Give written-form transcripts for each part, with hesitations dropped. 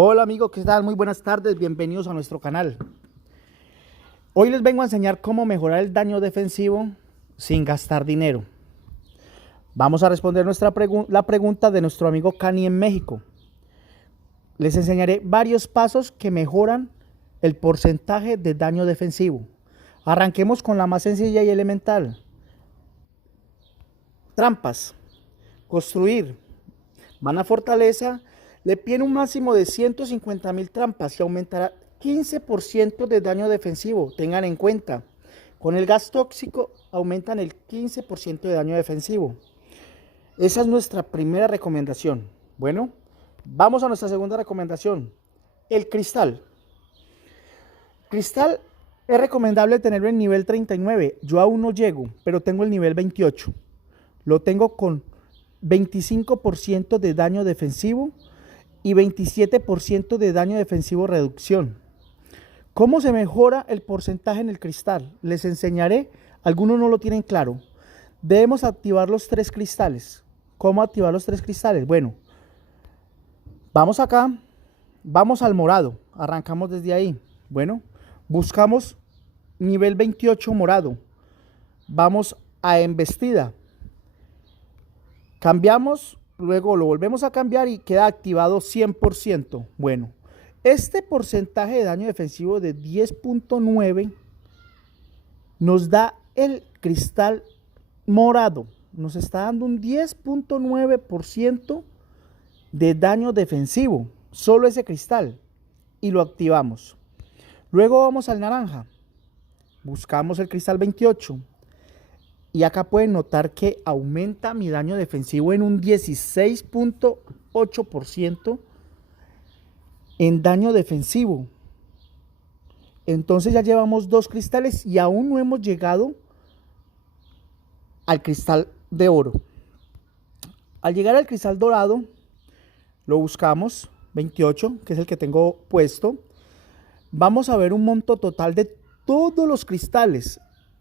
Hola amigos, ¿qué tal? Muy buenas tardes, bienvenidos a nuestro canal. Hoy les vengo a enseñar cómo mejorar el daño defensivo sin gastar dinero. Vamos a responder la pregunta de nuestro amigo Cani en México. Les enseñaré varios pasos que mejoran el porcentaje de daño defensivo. Arranquemos con la más sencilla y elemental. Trampas. Construir. Mana Fortaleza le pide un máximo de 150.000 trampas y aumentará 15% de daño defensivo. Tengan en cuenta, con el gas tóxico aumentan el 15% de daño defensivo. Esa es nuestra primera recomendación. Bueno, vamos a nuestra segunda recomendación. El cristal. Cristal es recomendable tenerlo en nivel 39. Yo aún no llego, pero tengo el nivel 28. Lo tengo con 25% de daño defensivo y 27% de daño defensivo reducción. ¿Cómo se mejora el porcentaje en el cristal? Les enseñaré, algunos no lo tienen claro. Debemos activar los 3 cristales. ¿Cómo activar los 3 cristales? Bueno, vamos acá, vamos al morado, arrancamos desde ahí. Bueno, buscamos nivel 28 morado, vamos a embestida. Cambiamos, luego lo volvemos a cambiar y queda activado 100%. Bueno, este porcentaje de daño defensivo de 10.9 nos da el cristal morado. Nos está dando un 10.9% de daño defensivo, solo ese cristal, y lo activamos. Luego vamos al naranja, buscamos el cristal 28. Y acá pueden notar que aumenta mi daño defensivo en un 16.8% en daño defensivo. Entonces ya llevamos 2 cristales y aún no hemos llegado al cristal de oro. Al llegar al cristal dorado, lo buscamos, 28, que es el que tengo puesto. Vamos a ver un monto total de todos los cristales.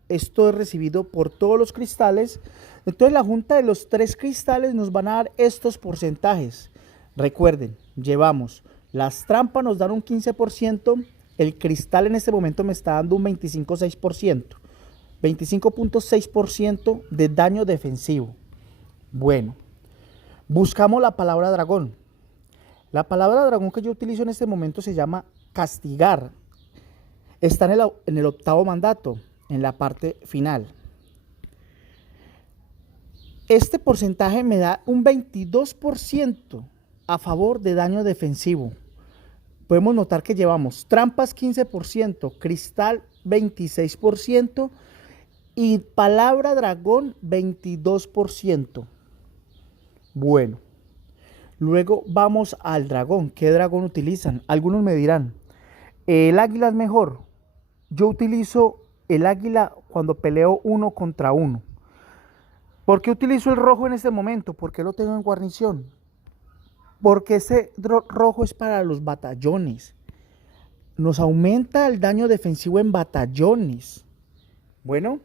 Esto es recibido por todos los cristales. Entonces la junta de los 3 cristales nos van a dar estos porcentajes. Recuerden, llevamos las trampas, nos dan un 15%. El cristal en este momento me está dando un 25.6% de daño defensivo. Bueno, buscamos la palabra dragón. La palabra dragón que yo utilizo en este momento se llama castigar. Está en el 8º mandato, en la parte final. Este porcentaje me da un 22% a favor de daño defensivo. Podemos notar que llevamos trampas 15%, cristal 26% y palabra dragón 22%. Bueno, luego vamos al dragón. ¿Qué dragón utilizan? Algunos me dirán, el águila es mejor. Yo utilizo el águila cuando peleo 1 contra 1. ¿Por qué utilizo el rojo en este momento? Porque lo tengo en guarnición. Porque ese rojo es para los batallones. Nos aumenta el daño defensivo en batallones. Bueno,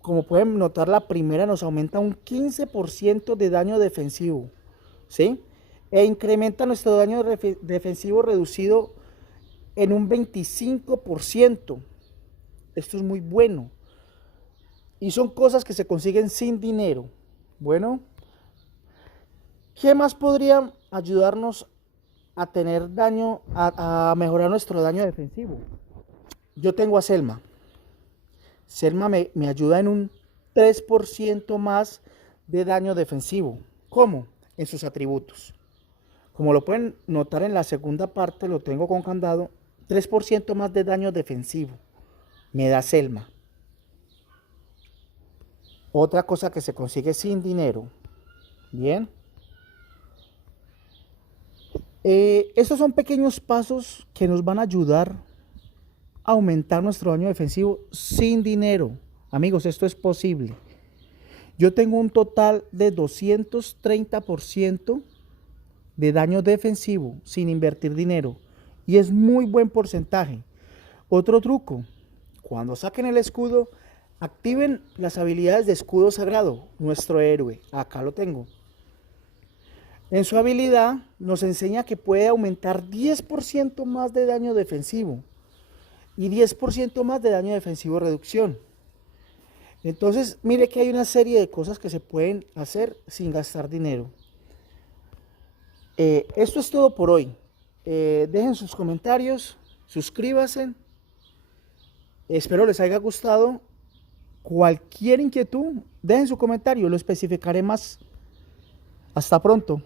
como pueden notar, la primera nos aumenta un 15% de daño defensivo, ¿sí? E incrementa nuestro daño defensivo reducido en un 25%. Esto es muy bueno. Y son cosas que se consiguen sin dinero. Bueno, ¿qué más podría ayudarnos a tener daño, a mejorar nuestro daño defensivo? Yo tengo a Selma. Selma me ayuda en un 3% más de daño defensivo. ¿Cómo? En sus atributos. Como lo pueden notar en la segunda parte, lo tengo con candado. 3% más de daño defensivo me da Selma. Otra cosa que se consigue sin dinero. Bien. Estos son pequeños pasos que nos van a ayudar a aumentar nuestro daño defensivo sin dinero. Amigos, esto es posible. Yo tengo un total de 230% de daño defensivo sin invertir dinero. Y es muy buen porcentaje. Otro truco. Cuando saquen el escudo, activen las habilidades de escudo sagrado. Nuestro héroe. Acá lo tengo. En su habilidad nos enseña que puede aumentar 10% más de daño defensivo y 10% más de daño defensivo reducción. Entonces, mire que hay una serie de cosas que se pueden hacer sin gastar dinero. Esto es todo por hoy. Dejen sus comentarios, suscríbanse. Espero les haya gustado. Cualquier inquietud, dejen su comentario, lo especificaré más. Hasta pronto.